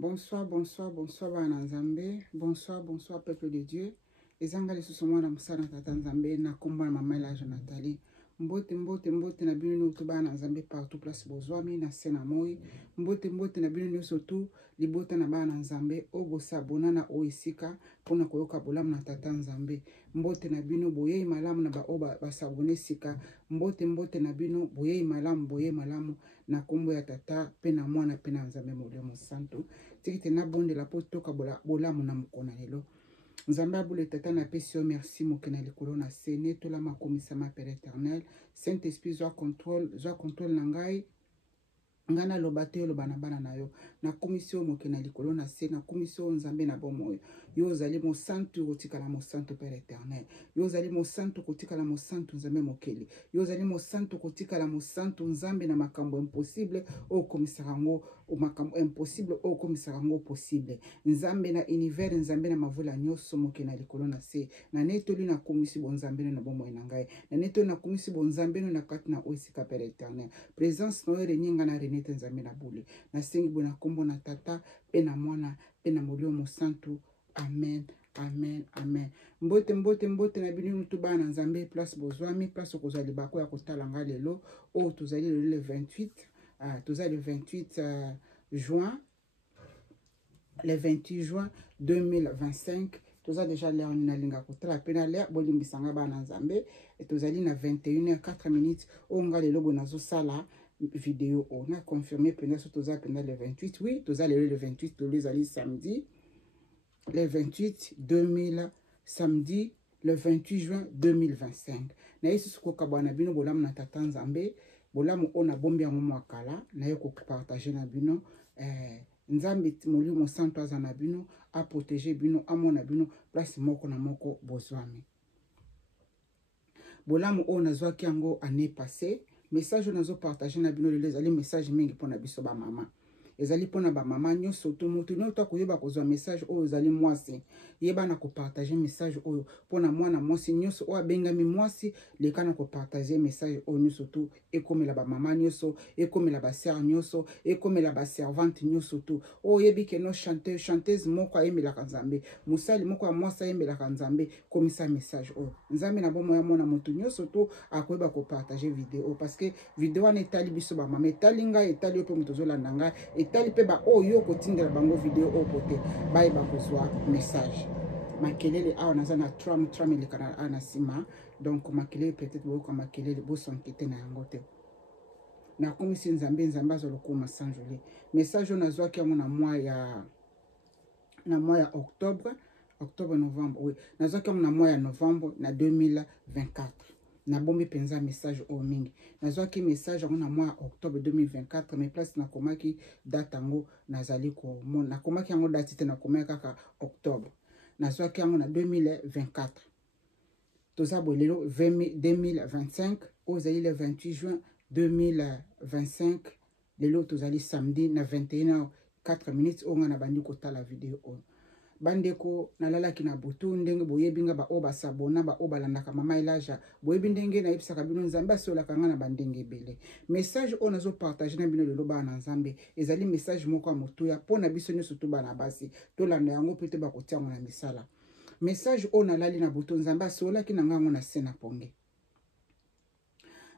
Bonsoir, bonsoir, bonsoir, Bana Nzambe. Bonsoir, bonsoir, peuple de Dieu. Ezanga les sous-sommes na musana tata Nzambe na komba na mama la Jonathalie. Mbote mbote mbote na bino nutu Bana Nzambe partout place bozwami na sena moi. Mbote mbote na bino nutu surtout libota na Bana Nzambe obo sabona na oisika pona koyoka bolamu na tata Nzambe. Mbote na bino boye malamu na ba oba basabone sika. Mbote mbote na bino boye malamu na kombo ya tata pena mwana pena Nzambe molemo santo. Tikite na bonde la potoka bolamu na mukona lelo. Nzambe abule tata na pesio merci mokena likolo na sene to la makomisa ma Père éternel. Saint-Esprit zwa contrôle na ngai. Ngana lobate lo bana na yo na komisio mokena likolo na se na komisio Nzambe na bomo yo zali mo santo kotika la mo santo Père éternel yo zali mo santo kotika la mo santo Nzambe mokeli yo zali mo santo kotika la mo santo Nzambe na makambo impossible o komisarango o makambo impossible o komisarango possible Nzambe na univers Nzambe na mavula nyoso mokena likolo na se na netoli na komisio Nzambe na bomo na ngai na netoli na komisio Nzambe na kati na osika Père éternel présence no reninga na renete Nzambe na bule na sengi bona kombo na tata pe na mwana pe na molimo santo amen amen amen mbote mbote mbote na bino mutu Bana Nzambe place bozwami place kozali bako ya kotala nga lelo o tozali le 28 tozali le 28 juin le 28 juin 2025 toza déjà l'air na linga kotala pena l'air bolimbisanga Bana Nzambe et tozali na 21h04 minutes o nga lelo bonazo sala vidéo on a confirmé pendant ce toza pendant le 28 oui toza le 28 to les ali samedi le 28 2000 samedi le 28 juin 2025 na yesu ko kabana bino bolamu na tata Nzambe bolamu ona bombi ya momo akala na yo ko partager na bino Nzambe molimo santo azana bino a protéger bino amona bino place moko na moko bozwami bolamu ona zwaki yango année passée message nazo partager na bino les ali message mingi pona biso ba mama ezali pona ba mama nyoso to mutu no to koyeba kozwa message oyo ezali mwasi yeba na ko partager message oyo pona mwana mwasi nyoso o abengami mwasi leka na ko partager message oyo nyoso to ekomela ba mama nyoso ekomela ba sœur nyoso ekomela ba servante nyoso to o yebi ke no chanteuse moko ayemela Nzambe musali moko ya mwasi ayemela Nzambe komisa message oyo Nzambe na bomo ya mona mutu nyoso to akoyeba ko partager vidéo parce que vidéo ane tali biso ba mama etali nga etali yo pe mutu zolanda nga etali pe ba oyo kotindela bango vidéo o kote baye bakozwa message makelele awa naza na tram elekana ana sima donc makelele peut-être boyoka makelele bosankete na yango te na komisi Nzambe azolokuma sanjoli message oyo nazwaki yango na mois ya octobre novembre oui nazwaki yango na mois ya novembre na 2024 na bombi penza message o mingi nazwaki message yango na mois octobre 2024 mais place na komaki date yango nazali ko mona na komaki yango date te na komaki kaka octobre nazwaki yango na 2024 toza bolelo 2025 ozali le 28 juin 2025 lelo tozali samedi na 21h04 minutes onga na bandi kotala vidéo oyo bandeko nalalaki na butu ndenge boyebinga ba oba sabona ba oba landaka mama Elijah boyebi ndenge na yebisaka bino Nzambe asolaka nga na bandenge ebele message oyo nazo partager na bino lelo Bana Nzambe ezali message moko ya motuya pona biso nyonso to bana basi to landa yango pe te bakotia yango na misala message oyo nalali na butu Nzambe asolaki na ngango na sena pongi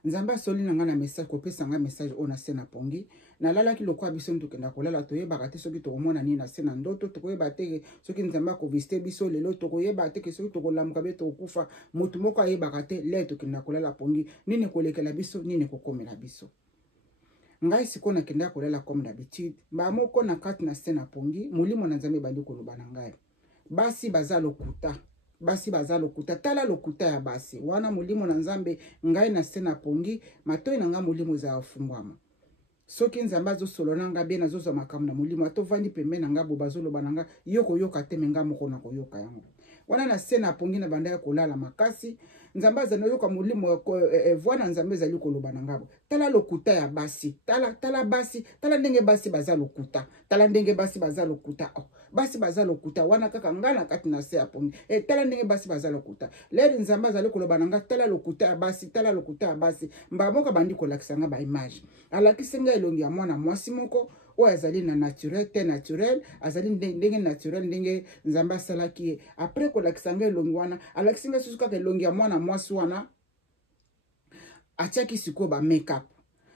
Nzambe asoli na nga na message kopesa nga message oyo na sena pongi nalalaki lokwa biso ntokenda kolala toyebaka te soki tokomona nini na sena ndoto tokoyeba te soki Nzambe akovisite biso lelo tokoyeba te soki tokolamuka be tokokufa motu moko ayebaka te le tokenda kolala pongi nini kolekela biso nini kokomela biso ngai siko nakenda kolala comme d'habitude ba moko na kati na sena pongi molimo na Nzambe bandi koloba na ngai basi baza lokuta tala lokuta ya basi wana molimo na Nzambe ngai na sena pongi matoi na nga molimo za afungwama soki Nzambe azosolo na nga be nazozwa makambo na molimo atovandi pembe na nga bo bazoloba na nga yoka te menga moko na koyoka yango wana na sena pongi na banda ya kolala makasi Nzambe azana yoka molimo voix Nzambe ezali koloba na ngabo tala lokuta ya basi tala basi tala ndenge basi baza lokuta tala ndenge basi baza lokuta basi baza lokuta wana kaka nga na kati na se ya pongi tala ndenge basi baza lokuta leli Nzambe azali koloba na nga tala lokuta ya basi mba moka bandi kolakisa nga ba image alakisi nga elongi ya mwana mwasi moko o azali na naturel te naturel azali ndenge naturel ndenge nzambe asalaki ye après kolakisa nga elongi wana alakisi nga susu kaka elongi ya mwana mwasi wana atiaki sikoyo ba make-up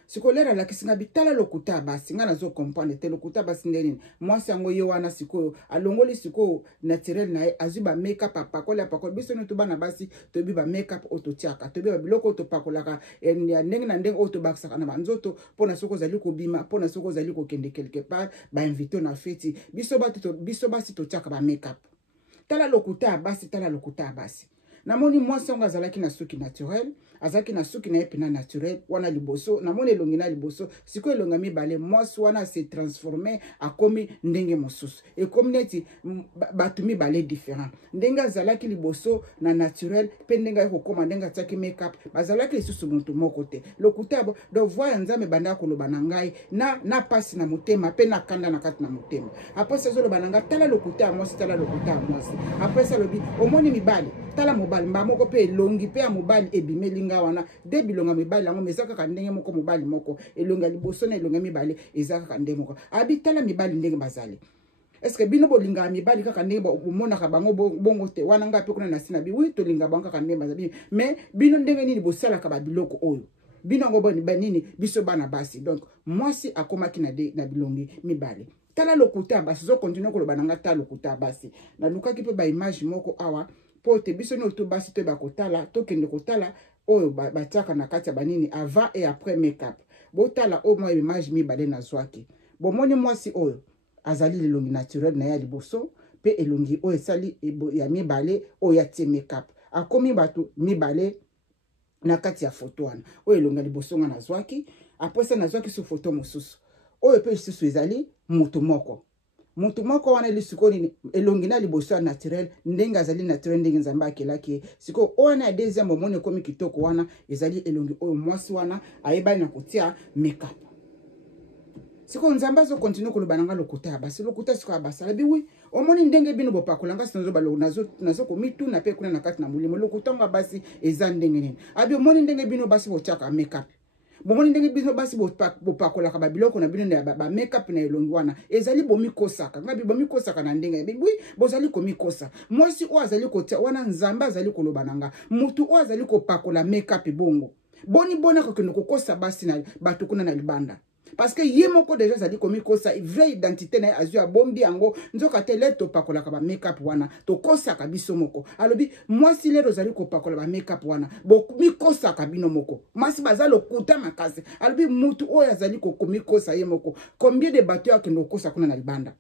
sikoyo lelo alakisi nga bitala lokuta ya basi nga nazo comprendre te lokuta ya basi nde nini mwasi yango ye wana sikoyo alongoli sikoyo naturel na ye azwi ba make-up apakoli biso nyonso bana basi toyebi ba make-up oyo totiaka toyebi ba biloko oyo topakolaka ya ndenge na ndenge oyo tobakisaka na banzoto mpona soki ozali kobima mpona soki ozali kokende quelque part bainvite na feti biso basi totiaka ba make-up tala lokuta ya basi tala lokuta ya basi namoni mwasi yango azalaki na suki naturel azalaki na suki na ye pena naturel wana liboso namoni elongi na liboso sikoyo elonga mibale mwasi wana se transforme akomi ndenge mosusu ekomi neti bato mibale différent ndenge azalaki liboso na naturel mpe ndenge ayekokoma ndenge atiaki make-up bazalaki lisusu motu moko te lokuta yabo donc voi ya nzambe ebandaka koloba na ngai na pasi na motema mpe na kanda na kati na motema apres azoloba na ngai tala lokuta ya mwasi tala lokuta ya mwasi apres alobi omoni mibale tala mobali mba moko pe elongi pe ya mobali ebimeli nga wana de bilonga mibali yango eza kaka ndenge moko mobali moko elonga liboso na elonga mibale eza kaka ndenge moko abi tala mibali ndenge bazali est-ce que bino bolingaka mibali kaka ndenge bomonaka bango bongo te wana nga pe kuna na sina bi oui tolinga bango kaka ndenge bazali mais bino ndenge nini bosalaka babiloko oyo bino ngo boni banini biso bana basi donc mwasi akomaki na bilongi mibale tala lokuta basi zo continue koloba nanga tala lokuta basi na lukaki pe ba image moko awa pote biso no to basi to bakotala to kende kotala oyo batiaka na kati ya banini avant et après make-up botala o mwa image mibale na zwaki bomoni mwasi oyo azali lelongi naturel na ya liboso pe elongi oyo esali ya mibale oyo atie make-up akomi bato mibale na kati ya foto wana oyo elongi liboso nga na zwaki après ça na zwaki su foto mosusu oyo pe lisusu ezali mutu moko wana elisiko nini elongi na liboso ya naturel ndenge azali naturel ndenge nzambe akelaki siko oyo na deuxième omoni ekomi kitoko wana ezali elongi oyo mwasi wana ayebani na kotia make-up siko nzambe azo continue koloba nanga lokuta ya basi lokuta siko ya basi alabi wi omoni ndenge bino bopakolanga sinazo balo nazo komituna pe kuna na kati na mulimo lokuta nga basi eza ndenge nini abi omoni ndenge bino basi botiaka make-up bomoni ndenge bino basi bopakolaka babiloko na bino na ba make-up na elongi wana ezali bomikosaka ngabi bomikosaka na ndenge bibi bozali komikosa mwasi o azali kotia wana nzambe azali koloba nanga mutu o azali kopakola make-up bongo boni bona kokende kokosa basi na bato kuna na libanda parce que ye moko déjà zali komikosa vraie identité na azui abombi yango nzoka te le topakolaka ba make-up wana tokosaka biso moko alobi mwasi lero zali kopakola ba make-up wana bokomikosaka bino moko mwasi baza lokuta makasi alobi mutu oyo azali komikosa ye moko combien de bateau akende kokosa kuna na libanda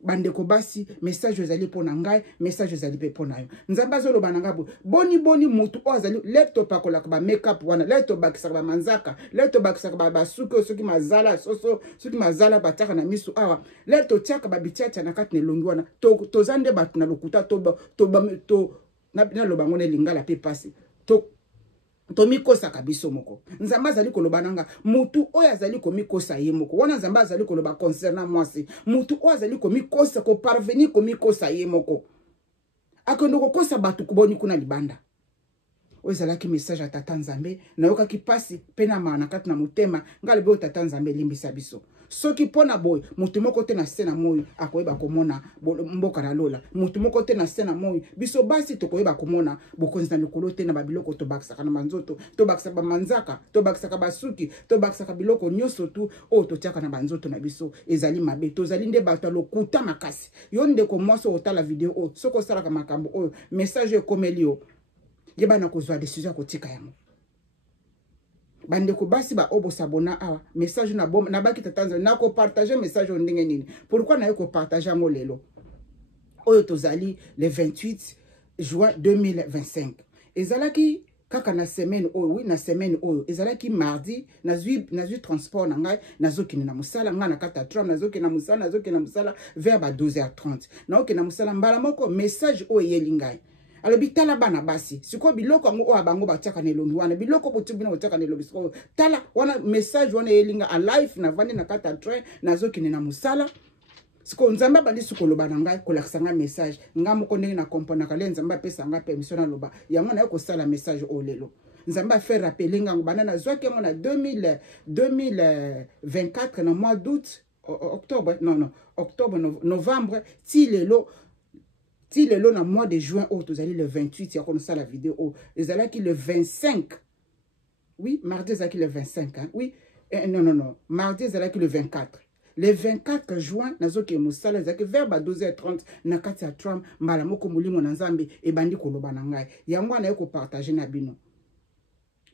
bandeko basi message ezali pona ngai message ezali pe pona yo nzambe azoloba na ngabo boni mutu o azali leto pakolaka ba make-up wana leto bakisaka ba manzaka leto bakisaka ba suki soki mazala soki mazala bataka na misu awa leto tiaka ba bitiatia na kati na elongi wana tozande batu na lokuta to na lobango na lingala pe pasi tomikosaka biso moko nzambe azali koloba nanga mutu oyo azali komikosa ye moko wana nzambe azali koloba concernant mwasi mutu oyo azali komikosa ko parvenir komikosa ye moko akondo kokosa batu kuboni kuna libanda oyo ezalaki message ya tata nzambe nayokaki pasi pe na maana kati na motema ngalebe oyo tata nzambe elimbisa biso soki pona boy mutu moko te na sena moyo akoyeba komona mboka na lola mutu moko te na sena moyo biso basi tokoyeba komona bokonzi na likolo te na babiloko tobakisaka na manzoto tobakisaka bamanzaka tobakisaka basuki tobakisaka biloko nyonso tu oyo totiaka na banzoto na biso ezali mabe tozali nde bato lokuta makasi yo ndeko mwasi otala video oyo soki osalaka makambo oyo message ekomeli yo yeba na kozwa décision kotika yango bandeko basi ba obo sabona awa message na bom na baki tatanza na ko partager message on ndenge nini pourquoi na yo ko partager ngo lelo oyo tozali le 28 juin 2025 ezalaki kaka na semaine oyo oui na semaine oyo ezalaki mardi nazwi transport na ngai nazokina na musala nga na kata tram nazokina na musala vers ba 12h30 na okina musala mbala moko message oyo yeli ngai alobi tala bana basi siko biloko ngo oya bango batiaka na elongi wana biloko botibina batiaka na elongi siko tala wana message wana elinga a live na vandi na kata train nazokine na musala siko nzamba bandi siko loba na ngai kolakisa nga message nga moko ndenge na komponaka le nzamba apesa nga permission na loba yango na yo kosala message o lelo nzamba fait rappeler nga ngo bana na zwaki yango na 2024 na mois d'août octobre, non, octobre, novembre, ti lelo na mois de juin, vous allez le 28, il y a comme ça la vidéo, ils allaient qui le 25, oui, mardi, ils allaient qui le 25, hein, oui, non, mardi, ils allaient qui le 24. Le 24 juin, nazo ke musala zaki vers 12h30 na kati ya tram mbala moko mulimo na nzambe e bandi koloba na ngai. Yango na yeko partager na bino.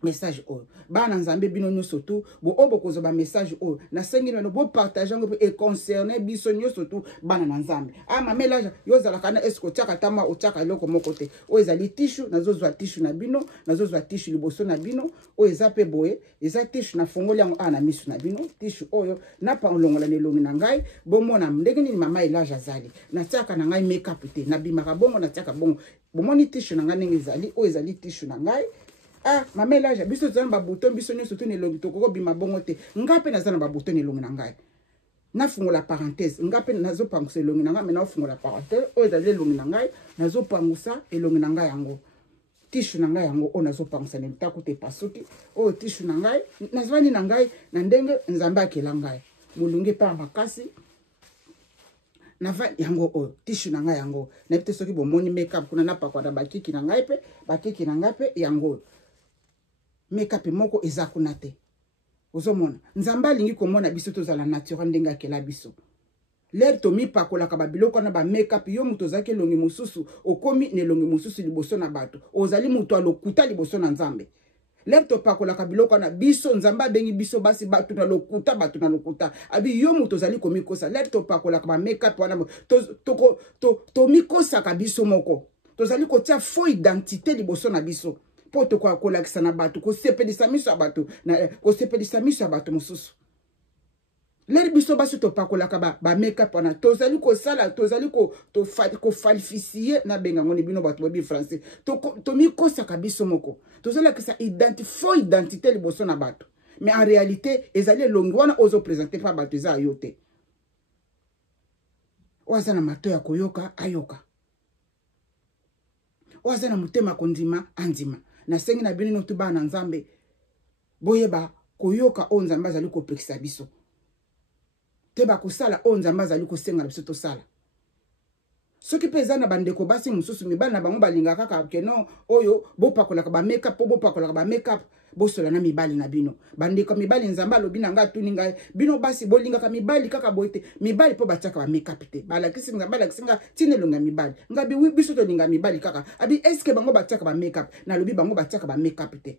Message o bana nzambe bino nyonso tu bo obo kozoba message o na sengi no bo partager ngo e concerner biso nyonso tu bana na nzambe mamela yo zala kana esko tiaka tama o tiaka loko moko te o ezali tishu nazozwa tishu na bino nazozwa tishu liboso na bino o ezape boye eza tishu na fongoli yango na misu na bino tishu oyo na pa longola nelongi na ngai bomona ndenge nini mama elaja zali na tiaka na ngai makeup te na bimaka bongo na tiaka bongo bomoni tishu na ngai ndenge ezali o ezali tishu na ngai mama elaja biso tozana ba bouton biso nyonso tu nelongi tokoko bima bongo te ngape nazana ba bouton nelongi na ngai na fungola parenthèse ngape nazo pangusa elongi na ngai mais na fungola parenthèse o ezali elongi na ngai nazo pangusa elongi na ngai yango tishu na ngai yango o nazo pangusa ne taku te pasuki o tishu na ngai nazwani na ngai na ndenge nzambe akela ngai mulungi pa makasi nava yango o tishu na ngai yango na pete soki bomoni makeup kuna na pakwa na bakiki na ngai pe yango makeup moko eza kuna te ozomona nzambe alingi komona biso tozala naturel ndenge akela biso lere tomipakolaka babiloko na ba makeup yo mutu ozalaki elongi mosusu okomi na elongi mosusu liboso na bato ozali mutu alokuta liboso na nzambe lere topakolaka biloko na biso nzambe abengi biso basi bato na lokuta abi yo mutu ozali komikosa lere topakolaka ba makeup wana tomikosaka biso moko tozali kotia faux identité liboso na biso poto kwa kolakisa na bato kosepelisa miso ya bato mosusu lere biso basi topakolaka ba makeup wana tozali kosala tozali kofalsifier na benga ngoni bino bato bobi français tomikosaka biso moko tozalakisa faux identité liboso na bato mais en réalité ezali elongi wana ozo présenter pa bato eza yo te oaza na mato ya koyoka ayoka oaza na motema kondima andima na sengi na bino tu bana nzambe boyeba koyoka o nzambe azali kopekisa biso te ba kosala o nzambe azali kosenga biso tosala soki peza na bandeko basi mususu mibali na bango balinga kaka keno oyo bopakolaka ba makeup bosola na mibali na bino bandeko mibali nzambe alobi na nga tuni ngai bino basi bolingaka mibali kaka boite mibali po batiaka ba makeup te balakisi nzambe alakisinga tine longa mibali ngabi biso tolinga mibali kaka abi eske bango batiaka ba makeup na lobi bango batiaka ba makeup te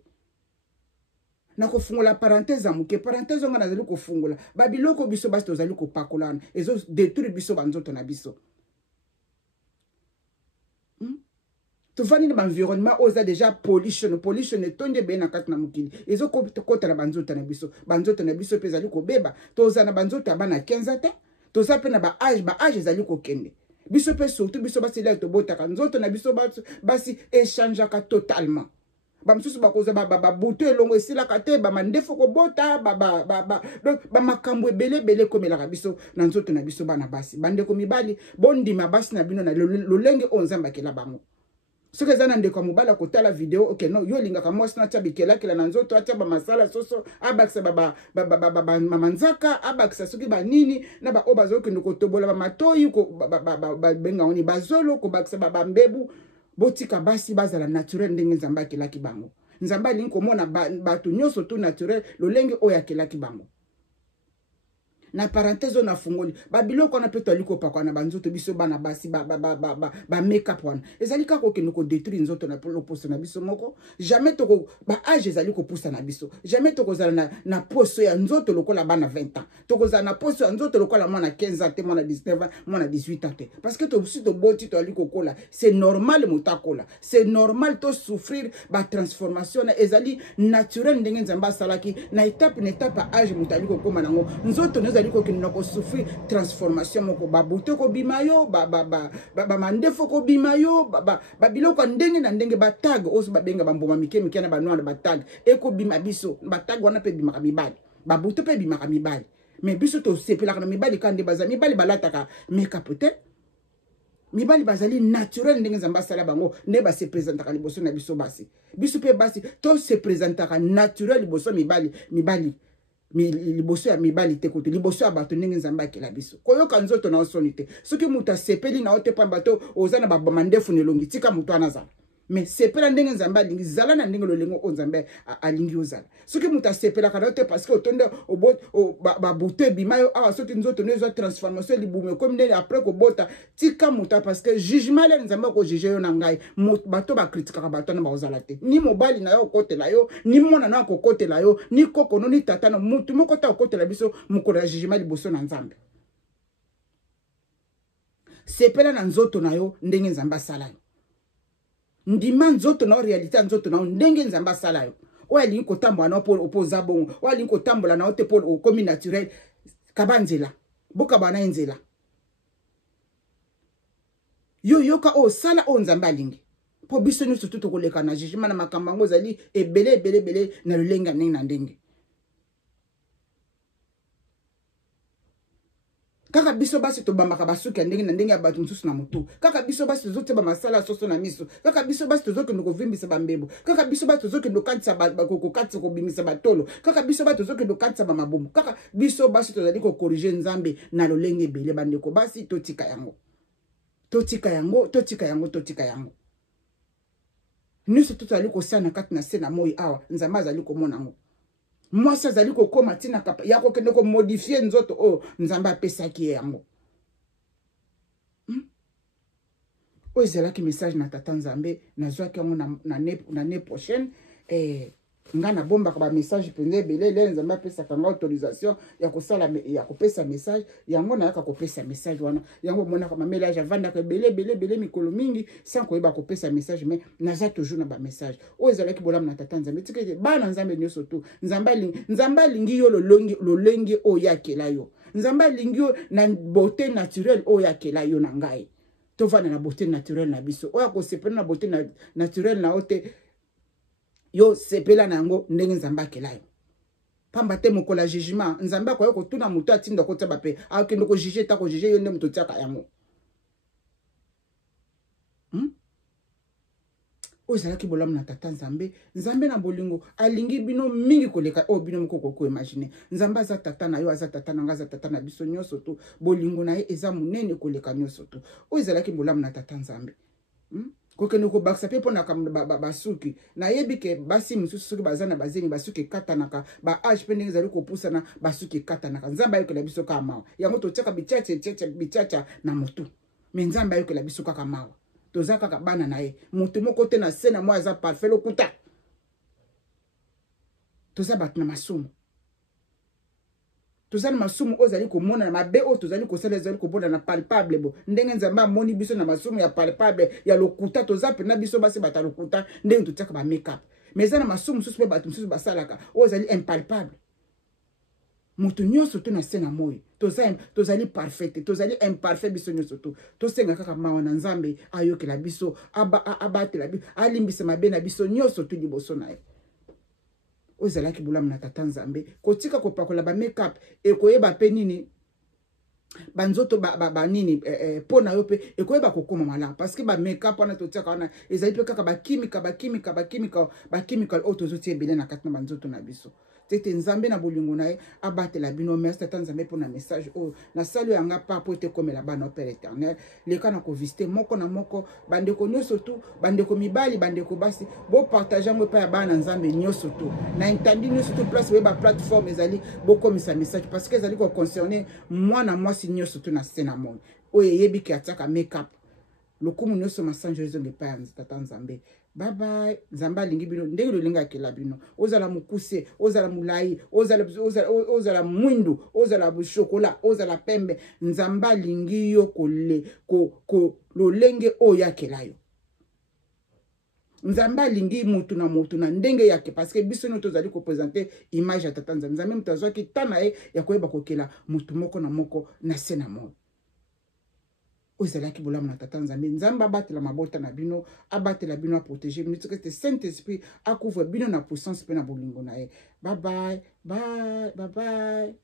na kofungola parenthèse amuke parenthèse nga nazali kofungola babiloko biso basi tozali kopakolana ezo détruire biso banzoto na biso tofani na environnement oza déjà pollution etonde be na kati na mokili ezo kota na banzoto na biso pe ezali kobeba toza na banzoto ya bana 15 te toza pe na ba âge ezali kokende biso pe surtout biso basi la tobotaka nzoto na biso basi échangeaka totalement bamususu bakoza babuto elongo esilaka te bamandefo kobota bamakambo ebele komelaka biso na nzoto na biso bana basi bandeko mibali bondima basi na bino na lolenge oyo nzambe akela bango soki eza na ndeko ya mobali akotala video ok no yo olingaka mwasi na tia bikelakela na nzoto atia bamasala soso abakisa mamanzaka abakisa soki banini na baoyo bazokende kotobola bamatoyi babenga ngoni bazolo kobakisa bambebu botika basi bazala naturel ndenge nzambe akelaki bango nzambe alingi komona bato nyonso tu naturel lolenge oyo akelaki bango na parenthèse na fungoli babiloko na peto aliko pakwa na banzoto biso bana basi ba makeup wana ezali kaka okende ko détruire nzoto na loposo na biso moko jamais toko ba âge ezali ko poussa na biso jamais toko zala na poso ya nzoto lokola bana 20 ans toko zala na poso ya nzoto lokola mwana 15 ans te mwana 19 ans mwana 18 ans te parce que to si to boti to aliko kola c'est normal mutakola c'est normal to souffrir ba transformation na ezali naturel ndenge nzamba salaki na étape âge mutaliko koma nango nzoto ko kina ko souffrir transformation moko babuto ko bimayo mandefo ko bimayo biloko ndenge na ndenge batag oso babenga bamboma mike na banwana batag eko bima biso batag wana pe bimaka mibali babuto pe bimaka mibali mais biso to sepelaka na mibali kande baza mibali balataka makeup te mibali bazali naturel ndenge nzamba sala bango ne ba se présentaka liboso na biso pe basi to se présentaka naturel liboso mibali liboso ya mibali te kote liboso ya bato ndenge nzambe akela biso koyoka nzoto na osoni te soki moto asepeli na yo te pa bato oza na bamandefu na elongi tika moto wana azala mais sepela ndenge nzambe alingi zala na ndenge lolengo o nzambe alingi ozala soki moto asepelaka na yo te parce que otonde babuto ebima yo awa soki nzoto no ezwa transformation libumu ekomi ndenge après kobota tika moto parce que jugement lele nzambe akojuge yo na ngai bato bakritikaka bato wana baozala te ni mobali na yo okotela yo ni mwana na yo akokotela yo ni koko no ni tata no motu moko ta okotela biso mokolo ya jugement liboso na nzambe sepela na nzoto na yo ndenge nzambe asala yo ndima nzoto na realite nzoto na ndenge nzamba sala yo o alingi kotambola na po opoza bongo o alingi kotambola na te po okomi naturel kabanzela boka bana nzela yo yoka o sala o nzamba lingi po biso nyonso tuto koleka na jugement na makambo ngo zali ebele na lulenga ndenge na ndenge kaka biso basi to bamaka basuki ndenge na ndenge ya bato mususu na mutu kaka biso basi tozote ba masala soso na miso kaka biso basi tozoke ndoko vimbisa bambebo kaka biso basi tozoke ndokatisa bakokatisa kobimisa batolo kaka biso basi tozoke ndokatisa ba mabomu kaka biso basi tozali ko corriger nzambe na lolenge ebele bandeko basi totika yango nyonso tozali kosana kati na se na moi awa nzambe azali komona yango mwasi azali kokoma tina ya kokende komodifie nzoto oyo nzambe apesaki ye yango oyo ezalaki message na tata nzambe nazwaki yango na ne prochaine nga nabombaka bamessage mpenza ebele lele nzambe apesaka nga autorisation ya kopesa message yango nayaka kopesa message wana yango omonaka mamelage avandaka ebele mikolo mingi sans koyeba kopesa message mais naza toujours na bamessage oyo ezalaki bolamu na tata nzambe tika ete bana nzambe nyonso tu nzambe alingi yo lolenge oyo akela yo nzambe alingi yo na beauté naturelle oyo akela yo na ngai tovanda na beauté naturelle na biso oyo akosepela na beauté naturelle na yo te yo sepela na yango ndenge nzambe akela yo pamba te mokola jugement nzambe akoya kotuna moto atinda kotia bape akende kojuge ta kojuge yo nde moto tiaka yango oyo ezalaki bolamu na tata nzambe na bolingo alingi bino mingi koleka oyo bino moko koimagine nzambe aza tata na yo aza tata na nga aza tata na biso nyonso tu bolingo na ye eza monene koleka nyonso tu oyo ezalaki bolamu na tata nzambe kokende kobakisa pe mpona basuki nayebi ke basi mosusu soki baza na bazeni basuki ekatanaka baage mpe ndenge ezali kopusana basuki ekatanaka nzambe ayokela biso kaka mawa yango totiaka bichacha na motu me nzambe ayokela biso kaka mawa toza kaka bana na ye motu moko te na se na mwa aza parfait lokuta toza bato na masumu tozali masumu ozali komona na mabe o tozali kosala ezali kobona na palpable bo ndenge nzambe amoni biso na masumu ya palpable ya lokuta toza pena biso basi bata lokuta ndenge totiaka ba make-up mais eza na masumu mosusu mpe bato mosusu basalaka ozali impalpable moto nyonso to na se na moi tozali parfait tozali imparfait biso nyonso to tosenga kaka mawa na nzambe ayokela biso abatela biso alimbisa mabe na biso nyonso to liboso na ye ozalaki bolamu na tata nzambe kotika kopakola ba make-up ekoyeba pe nini banzoto nini pona yo pe ekoyeba kokoma malamu parce que ba make-up wana totiaka wana ezali pe kaka bakimika oyo tozotia ebele na kati na banzoto na biso tete nzambe na bolingo na ye abatela bino merci tata nzambe mpona message oyo nasali yanga pa po ete komela bana père éternel leka na kovisite moko na moko bandeko nyonso tu bandeko mibali bandeko basi bopartage yango epai ya bana nzambe nyonso tu na intandi nyonso tu place boyeba plateforme ezali bokomisa message parce que ezali koconcerne mwana mwasi nyonso tu na se na moi oyo eyebi ke atiaka make-up lokumu nyonso masanjo ezonga epai ya tata nzambe bye bye nzambe alingi bino ndenge lolinga akela bino ozala mokuse ozala mulai ozala mwindu ozala bushokola ozala pembe nzambe alingi yo lolenge oyo akela yo nzambe alingi mutu na ndenge yake parce que biso no tozali kopresente image ya tata nzambe nzambe mutu azwaki tana ye ya koyeba kokela mutu moko na moko na se na moi ozalaki bolamu na tata nzambe nzambe abatela mabota na bino abatela bino aprotéger bino tika ete saint esprit acouvre bino na puissance mpe na bolingo na ye bye bye.